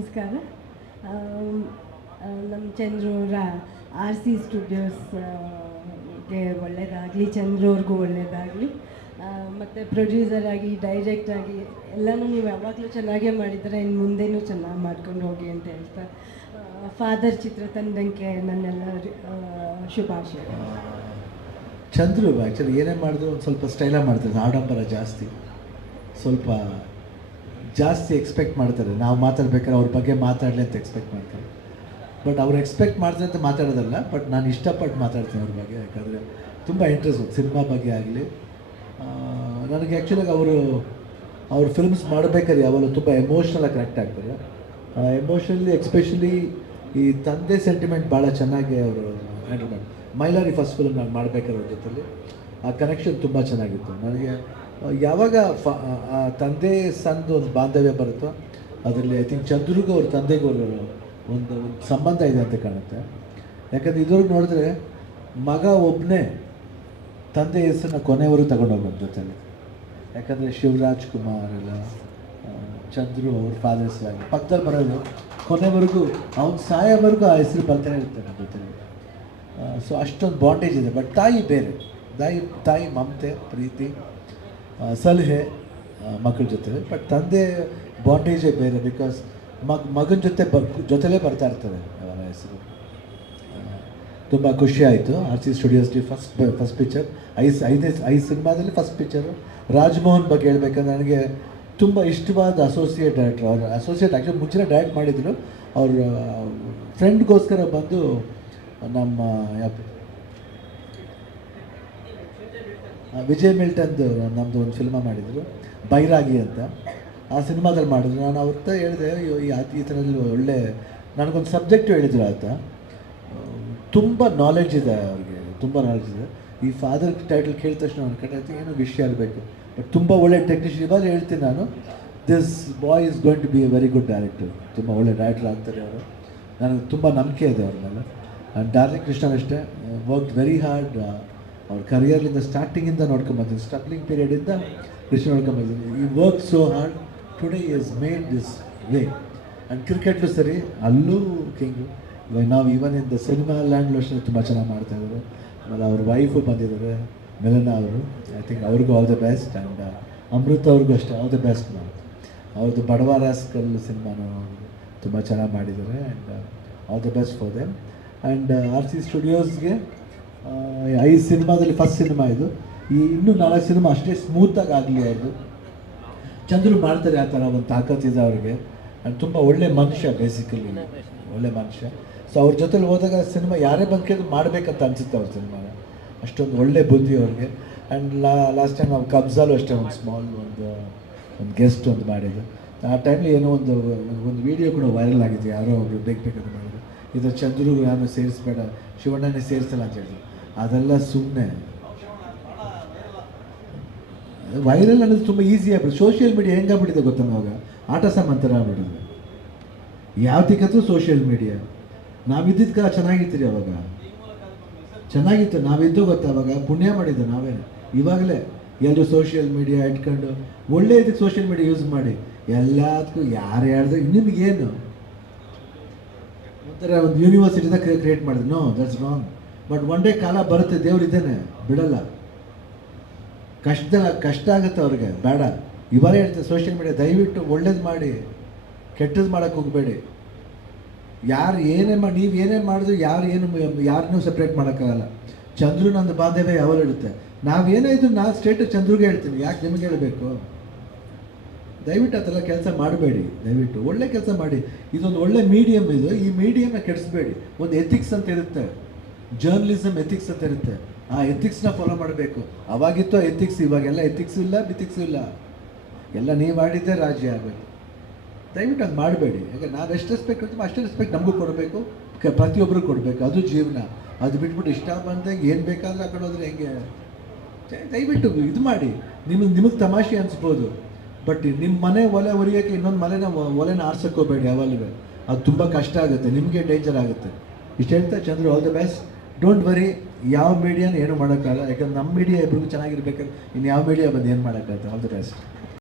ನಮಸ್ಕಾರ. ನಮ್ಮ ಚಂದ್ರವರ R C ಸ್ಟುಡಿಯೋಸ್ಗೆ ಒಳ್ಳೆಯದಾಗಲಿ ಚಂದ್ರವ್ರಿಗೂ ಒಳ್ಳೆಯದಾಗಲಿ ಮತ್ತು ಪ್ರೊಡ್ಯೂಸರ್ ಆಗಿ ಡೈರೆಕ್ಟ್ ಆಗಿ ಎಲ್ಲನೂ ನೀವು ಯಾವಾಗಲೂ ಚೆನ್ನಾಗೇ ಮಾಡಿದರೆ ಇನ್ನು ಮುಂದೆನೂ ಚೆನ್ನಾಗಿ ಮಾಡ್ಕೊಂಡು ಹೋಗಿ ಅಂತ ಹೇಳ್ತಾ ಫಾದರ್ ಚಿತ್ರ ತಂದಂಗೆ ನನ್ನೆಲ್ಲ ಶುಭಾಶಯ. ಚಂದ್ರು ಆ್ಯಕ್ಚುಲಿ ಏನೇ ಮಾಡಿದ್ರು ಒಂದು ಸ್ವಲ್ಪ ಸ್ಟೈಲಾಗಿ ಮಾಡ್ತಾರೆ ಆಡಂಬರ ಜಾಸ್ತಿ. ಸ್ವಲ್ಪ ಜಾಸ್ತಿ ಎಕ್ಸ್ಪೆಕ್ಟ್ ಮಾಡ್ತಾರೆ. ನಾವು ಮಾತಾಡ್ಬೇಕಾದ್ರೆ ಅವ್ರ ಬಗ್ಗೆ ಮಾತಾಡಲಿ ಅಂತ ಎಕ್ಸ್ಪೆಕ್ಟ್ ಮಾಡ್ತಾರೆ. ಬಟ್ ಅವ್ರು ಎಕ್ಸ್ಪೆಕ್ಟ್ ಮಾಡ್ತಾರೆ ಅಂತ ಮಾತಾಡೋದಲ್ಲ ಬಟ್ ನಾನು ಇಷ್ಟಪಟ್ಟು ಮಾತಾಡ್ತೀನಿ ಅವ್ರ ಬಗ್ಗೆ. ಯಾಕಂದರೆ ತುಂಬ ಇಂಟ್ರೆಸ್ಟ್ ಸಿನಿಮಾ ಬಗ್ಗೆ ಆಗಲಿ ನನಗೆ ಆ್ಯಕ್ಚುಲಾಗಿ ಅವರು, ಅವ್ರ ಫಿಲ್ಮ್ಸ್ ಮಾಡಬೇಕಾದ್ರೆ ಯಾವಾಗಲೂ ತುಂಬ ಎಮೋಷ್ನಲಾಗಿ ಕನೆಕ್ಟ್ ಆಗ್ತಾರೆ. ಎಮೋಷ್ನಲಿ ಎಕ್ಸ್ಪೆಷಲಿ ಈ ತಂದೆ ಸೆಂಟಿಮೆಂಟ್ ಭಾಳ ಚೆನ್ನಾಗಿ ಅವರು ಹ್ಯಾಂಡಲ್ ಮಾಡಿ ಮೈಲಾರಿ ಫಸ್ಟ್ ಫಿಲ್ಮ್ ನಾನು ಮಾಡಬೇಕಾದ್ರೆ ಅವ್ರ ಜೊತೆಲಿ, ಆ ಕನೆಕ್ಷನ್ ತುಂಬ ಚೆನ್ನಾಗಿತ್ತು. ನನಗೆ ಯಾವಾಗ ಫ ತಂದೆ ಸಣ್ದು ಒಂದು ಬಾಂಧವ್ಯ ಬರುತ್ತೋ, ಅದರಲ್ಲಿ ಐ ಥಿಂಕ್ ಚಂದ್ರಿಗೂ ಅವ್ರ ತಂದೆಗೂ ಒಂದು ಒಂದು ಸಂಬಂಧ ಇದೆ ಅಂತ ಕಾಣುತ್ತೆ. ಯಾಕಂದರೆ ಇದ್ರವ್ರಿಗೆ ನೋಡಿದ್ರೆ ಮಗ ಒಬ್ಬನೇ ತಂದೆ ಹೆಸರನ್ನ ಕೊನೆಯವರು ತಗೊಂಡೋಗ್ಬೋದು ಜೊತೆಲಿ. ಯಾಕಂದರೆ ಶಿವರಾಜ್ ಕುಮಾರ್ ಎಲ್ಲ ಚಂದ್ರು ಅವ್ರ ಫಾದರ್ಸ್ ಆಗಿ ಪಕ್ಕದಲ್ಲಿ ಬರೋದು, ಕೊನೆವರೆಗೂ ಅವ್ನು ಸಾಯೋವರೆಗೂ ಆ ಹೆಸರು ಬರ್ತಾನೆ ಇರ್ತಾನೆ ನಮ್ಮ ಜೊತೆಲಿ. ಸೊ ಅಷ್ಟೊಂದು ಬಾಂಡೇಜ್ ಇದೆ. ಬಟ್ ತಾಯಿ ಬೇರೆ. ತಾಯಿ ತಾಯಿ ಮಮತೆ, ಪ್ರೀತಿ ಸಲಹೆ ಮಕ್ಕಳ ಜೊತೆ. ಬಟ್ ತಂದೆ ಬಾಂಡೇಜೇ ಬೇರೆ ಬಿಕಾಸ್ ಮಗ, ಮಗನ ಜೊತೆ ಬ ಜೊತೆಲೇ ಬರ್ತಾ ಇರ್ತದೆ ಅವರ ಹೆಸರು. ತುಂಬ ಖುಷಿ ಆಯಿತು. ಆರ್ ಸಿ ಸ್ಟುಡಿಯೋಸ್ಲಿ ಫಸ್ಟ್ ಫಸ್ಟ್ ಪಿಕ್ಚರ್ ಐದು ಐದೇ ಐದು ಸಿನಿಮಾದಲ್ಲಿ ಫಸ್ಟ್ ಪಿಕ್ಚರು ರಾಜ್ಮೋಹನ್ ಬಗ್ಗೆ ಹೇಳ್ಬೇಕಂದ್ರೆ ನನಗೆ ತುಂಬ ಇಷ್ಟವಾದ ಅಸೋಸಿಯೇಟ್ ಡೈರೆಕ್ಟರ್ ಅವರು. ಅಸೋಸಿಯೇಟ್ ಆ್ಯಕ್ಚುಲಿ ಮುಂಚೆ ಡೈರೆಕ್ಟ್ ಮಾಡಿದ್ರು. ಅವ್ರ ಫ್ರೆಂಡ್ಗೋಸ್ಕರ ಬಂದು ನಮ್ಮ ವಿಜಯ್ ಮಿಲ್ಟನ್ದು ನಮ್ಮದು ಒಂದು ಸಿನಿಮಾ ಮಾಡಿದರು, ಬೈರಾಗಿ ಅಂತ. ಆ ಸಿನಿಮಾದಲ್ಲಿ ಮಾಡಿದ್ರು. ನಾನು ಅವತ್ತ ಹೇಳಿದೆ, ಅಯ್ಯೋ, ಈ ಥರದಲ್ಲಿ ಒಳ್ಳೆ, ನನಗೊಂದು ಸಬ್ಜೆಕ್ಟ್ ಹೇಳಿದ್ರು ಆತ. ತುಂಬ ನಾಲೆಡ್ಜ್ ಇದೆ ಅವ್ರಿಗೆ, ತುಂಬ ನಾಲೆಡ್ಜ್ ಇದೆ. ಈ ಫಾದರ್ ಟೈಟಲ್ ಕೇಳಿದ ತಕ್ಷಣ ನನ್ನ ಕಡೆ ಏನೋ ವಿಷಯ ಇರಬೇಕು ಬಟ್ ತುಂಬ ಒಳ್ಳೆ ಟೆಕ್ನಿಷಿಯನ್ ಇವಾಗ ಹೇಳ್ತೀನಿ ನಾನು. This boy is going to be a very good director ತುಂಬ ಒಳ್ಳೆ ಡೈರೆಕ್ಟರ್ ಆಗ್ತಾರೆ ಅವರು. ನನಗೆ ತುಂಬ ನಂಬಿಕೆ ಇದೆ ಅವ್ರ ಮೇಲೆ. ಆ್ಯಂಡ್ ಡಾರ್ಲಿಂಗ್ ಕೃಷ್ಣನ್ ಅಷ್ಟೇ ವರ್ಕ್ ವೆರಿ ಹಾರ್ಡ್ ಅವ್ರ ಕರಿಯರ್ಲಿಂದ ಸ್ಟಾರ್ಟಿಂಗಿಂದ ನೋಡ್ಕೊಂಬಂದಿದ್ದೀನಿ ಸ್ಟ್ರಗ್ಲಿಂಗ್ ಪೀರಿಯಡಿಂದ ಕೃಷಿ ನೋಡ್ಕೊಂಬಂದಿದ್ದೀನಿ ಈ work so hard today is made this way and ಕ್ರಿಕೆಟ್ಲು ಸರಿ, ಅಲ್ಲೂ ಕಿಂಗು ಇವಾಗ ನಾವು even in the cinema land lotion ತುಂಬ ಚೆನ್ನಾಗಿ ಮಾಡ್ತಾ ಇದ್ದಾರೆ. ಆಮೇಲೆ ಅವ್ರ ವೈಫು ಬಂದಿದ್ದಾರೆ, ಮೆಲನಾ ಅವರು. ಐ ಥಿಂಕ್ ಅವ್ರಿಗೂ all the best and Amrutha ಅವ್ರಿಗೂ ಅಷ್ಟೇ ಆಲ್ ದ ಬೆಸ್ಟ್ ನಾವು ಅವ್ರದ್ದು ಬಡವ ರಾಸ್ಕಲ್ ಸಿನಿಮಾನು ತುಂಬ ಚೆನ್ನಾಗಿ ಮಾಡಿದ್ದಾರೆ and all the best for them and R C ಸ್ಟುಡಿಯೋಸ್ಗೆ ಐದು ಸಿನಿಮಾದಲ್ಲಿ ಫಸ್ಟ್ ಸಿನಿಮಾ ಇದು. ಈ ಇನ್ನೂ ನಾಲ್ಕು ಸಿನಿಮಾ ಅಷ್ಟೇ ಸ್ಮೂತಾಗಿ ಆಗಲಿ ಇದು? ಚಂದ್ರು ಮಾಡ್ತಾರೆ ಆ ಥರ ಒಂದು ತಾಕತ್ತಿದೆ ಅವ್ರಿಗೆ. ಆ್ಯಂಡ್ ತುಂಬ ಒಳ್ಳೆ ಮನುಷ್ಯ ಬೇಸಿಕಲಿ ಒಳ್ಳೆ ಮನುಷ್ಯ. ಸೊ ಅವ್ರ ಜೊತೆಲಿ ಹೋದಾಗ ಸಿನಿಮಾ ಯಾರೇ ಬಂದು ಮಾಡಬೇಕಂತ ಅನಿಸುತ್ತೆ ಅವ್ರ ಸಿನಿಮಾನ. ಅಷ್ಟೊಂದು ಒಳ್ಳೆ ಬುದ್ಧಿ ಅವ್ರಿಗೆ. ಆ್ಯಂಡ್ ಲಾ ಲಾಸ್ಟ್ ಟೈಮ್ ನಾವು ಕಬ್ಜಾಲು ಅಷ್ಟೇ ಒಂದು ಸ್ಮಾಲ್ ಒಂದು ಒಂದು ಗೆಸ್ಟ್ ಒಂದು ಮಾಡಿದ್ದು. ಆ ಟೈಮಲ್ಲಿ ಏನೋ ಒಂದು ಒಂದು ವಿಡಿಯೋ ಕೂಡ ವೈರಲ್ ಆಗಿತ್ತು. ಯಾರೋ ಒಬ್ರು ಬೇಕು ಬೇಕಂತ ಮಾಡಿದ್ರು ಇದು ಚಂದ್ರು ಯಾರು ಸೇರಿಸ್ಬೇಡ ಶಿವಣ್ಣನೇ ಸೇರಿಸಲ್ಲ ಅಂತ ಹೇಳಿದ್ರು. ಅದೆಲ್ಲ ಸುಮ್ಮನೆ ವೈರಲ್ ಅನ್ನೋದು ತುಂಬ ಈಸಿ ಆಗ್ಬಿಡುತ್ತೆ. ಸೋಷಿಯಲ್ ಮೀಡಿಯಾ ಹೆಂಗಾಗ್ಬಿಟ್ಟಿದೆ ಗೊತ್ತಾ ಅವಾಗ ಆಟ ಸಾಮಾಂತರ ಆಗ್ಬಿಡುದು ಯಾವ್ದಕ್ಕಂತೂ ಸೋಷಿಯಲ್ ಮೀಡಿಯಾ ನಾವಿದ್ದಿದ್ದ ಕಾಲ ಚೆನ್ನಾಗಿತ್ತೀರಿ ಅವಾಗ. ಚೆನ್ನಾಗಿತ್ತು. ನಾವಿದ್ದು ಗೊತ್ತಾ ಅವಾಗ? ಪುಣ್ಯ ಮಾಡಿದ್ದು ನಾವೇ. ಇವಾಗಲೇ ಎಲ್ಲರೂ ಸೋಷಿಯಲ್ ಮೀಡಿಯಾ ಇಟ್ಕೊಂಡು ಒಳ್ಳೆ ಇದಕ್ಕೆ ಸೋಷಿಯಲ್ ಮೀಡಿಯಾ ಯೂಸ್ ಮಾಡಿ. ಎಲ್ಲದಕ್ಕೂ ಯಾರು ಹೇಳಿದ್ರು ನಿಮಗೇನು? ಒಂಥರ ಒಂದು ಯೂನಿವರ್ಸಿಟಿದ ಕ್ರಿಯೇಟ್ ಮಾಡಿದ್ರು. No that's wrong but one day ಕಾಲ ಬರುತ್ತೆ, ದೇವ್ರು ಇದ್ದೇನೆ, ಬಿಡಲ್ಲ. ಕಷ್ಟ ಕಷ್ಟ ಆಗುತ್ತೆ ಅವ್ರಿಗೆ, ಬೇಡ. ಇವಾಗ ಹೇಳ್ತಾರೆ ಸೋಷಿಯಲ್ ಮೀಡಿಯಾ ದಯವಿಟ್ಟು ಒಳ್ಳೇದು ಮಾಡಿ ಕೆಟ್ಟದ್ದು ಮಾಡೋಕ್ಕೆ ಹೋಗಬೇಡಿ. ಯಾರು ಏನೇ ಮಾಡಿ ನೀವು ಏನೇ ಮಾಡಿದ್ರು ಯಾರು ಏನು ಯಾರನ್ನೂ ಸಪ್ರೇಟ್ ಮಾಡೋಕ್ಕಾಗಲ್ಲ. ಚಂದ್ರು ನಂದು ಬಾಂಧವ್ಯ ಯಾವಾಗ ಇರುತ್ತೆ. ನಾವೇನೇ ಇದ್ರು ನಾ ಸ್ಟೇಟ್ ಚಂದ್ರಿಗೆ ಹೇಳ್ತೀನಿ. ಯಾಕೆ ನಿಮಗೆ ಹೇಳಬೇಕು? ದಯವಿಟ್ಟು ಅದೆಲ್ಲ ಕೆಲಸ ಮಾಡಬೇಡಿ, ದಯವಿಟ್ಟು. ಒಳ್ಳೆ ಕೆಲಸ ಮಾಡಿ. ಇದೊಂದು ಒಳ್ಳೆ ಮೀಡಿಯಮ್ ಇದು. ಈ ಮೀಡಿಯಮ್ನ ಕೆಡಿಸ್ಬೇಡಿ. ಒಂದು ಎಥಿಕ್ಸ್ ಅಂತ ಇರುತ್ತೆ. ಜರ್ನಲಿಸಮ್ ಎಥಿಕ್ಸ್ ಅಂತ ಇರುತ್ತೆ. ಆ ಎಥಿಕ್ಸ್ನ ಫಾಲೋ ಮಾಡಬೇಕು. ಅವಾಗಿತ್ತು ಎಥಿಕ್ಸ್ ಇವಾಗೆಲ್ಲ ಎಥಿಕ್ಸ್ ಇಲ್ಲ ಬಿಥಿಕ್ಸ್ ಇಲ್ಲ. ಎಲ್ಲ ನೀವು ಮಾಡಿದ್ದೆ ರಾಜಿ ಆಗಬೇಕು ದಯವಿಟ್ಟು ಹಂಗೆ ಮಾಡಬೇಡಿ. ಯಾಕೆ ನಾವು ಎಷ್ಟು ರೆಸ್ಪೆಕ್ಟ್ ಕೊಡ್ತೀವಿ ಅಷ್ಟೇ ರೆಸ್ಪೆಕ್ಟ್ ನಮಗೂ ಕೊಡಬೇಕು. ಪ್ರತಿಯೊಬ್ಬರು ಕೊಡಬೇಕು. ಅದು ಜೀವನ. ಅದು ಬಿಟ್ಬಿಟ್ಟು ಇಷ್ಟ ಬಂದಾಗ ಏನು ಬೇಕಾದ್ರೆ ಹಾಕೊಂಡೋದ್ರೆ ಹೆಂಗೆ? ದಯ- ದಯವಿಟ್ಟು ಇದು ಮಾಡಿ. ನಿಮಗೆ ನಿಮಗೆ ತಮಾಷೆ ಅನಿಸ್ಬೋದು. ಬಟ್ ನಿಮ್ಮ ಮನೆ ಒಲೆ ಒರಿಯೋಕ್ಕೆ ಇನ್ನೊಂದು ಮನೆನ ಒಲೆನ ಆರ್ಸೋಕೋಬೇಡಿ ಯಾವಾಗಲೂ. ಅದು ತುಂಬ ಕಷ್ಟ ಆಗುತ್ತೆ. ನಿಮಗೆ ಡೇಂಜರ್ ಆಗುತ್ತೆ. ಇಷ್ಟು ಹೇಳ್ತಾ Chandru all the best don't worry ಯಾವ ಮೀಡಿಯಾನ ಏನು ಮಾಡೋಕ್ಕಾಗಲ್ಲ. ಯಾಕಂದ್ರೆ ನಮ್ಮ ಮೀಡಿಯಾ ಇಬ್ಬರಿಗೂ ಚೆನ್ನಾಗಿರ್ಬೇಕಾದ್ರೆ ಇನ್ನು ಯಾವ ಮೀಡಿಯಾ ಬಂದು ಏನು ಮಾಡೋಕ್ಕಾಗುತ್ತೆ? All the best